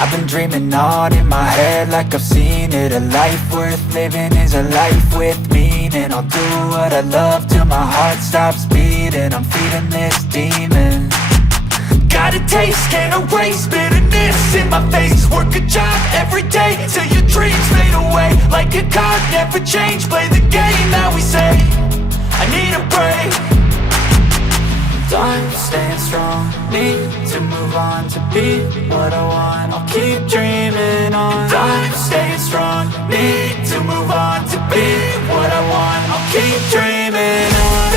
I've been dreaming on in my head like I've seen it. A life worth living is a life with meaning. I'll do what I love till my heart stops beating. I'm feeding this demon. Got a taste, can't erase bitterness in my face. Work a job every day till your dreams fade away. Like a card, never change, play the game that we say. I need a break. Done staying strong, need to move on to be what I want. I'll keep dreaming on. Done staying strong, need to move on to be what I want. I'll keep dreaming on.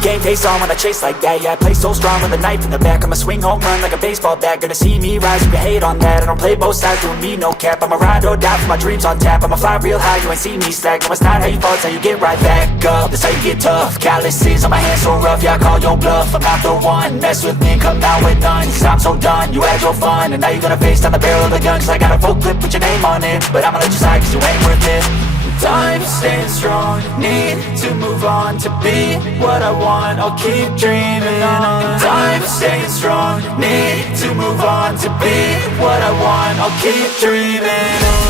Game face on when I chase like that. Yeah, I play so strong with a knife in the back. I'ma swing home run like a baseball bat. Gonna see me rise if you hate on that. I don't play both sides, doing me no cap. I'ma ride or die for my dreams on tap. I'ma fly real high, you ain't see me slack. No, it's not how you fall, it's how you get right back up. That's how you get tough. Calluses on my hands so rough, yeah, I call your bluff. I'm not the one, mess with me and come out with none. Cause I'm so done, you had your fun. And now you're gonna face down the barrel of the gun. Cause I got a full clip with your name on it. But I'ma let you slide cause you ain't worth it. Time staying strong, need to move on to be what I want. I'll keep dreaming on. Time staying strong, need to move on to be what I want. I'll keep dreaming on.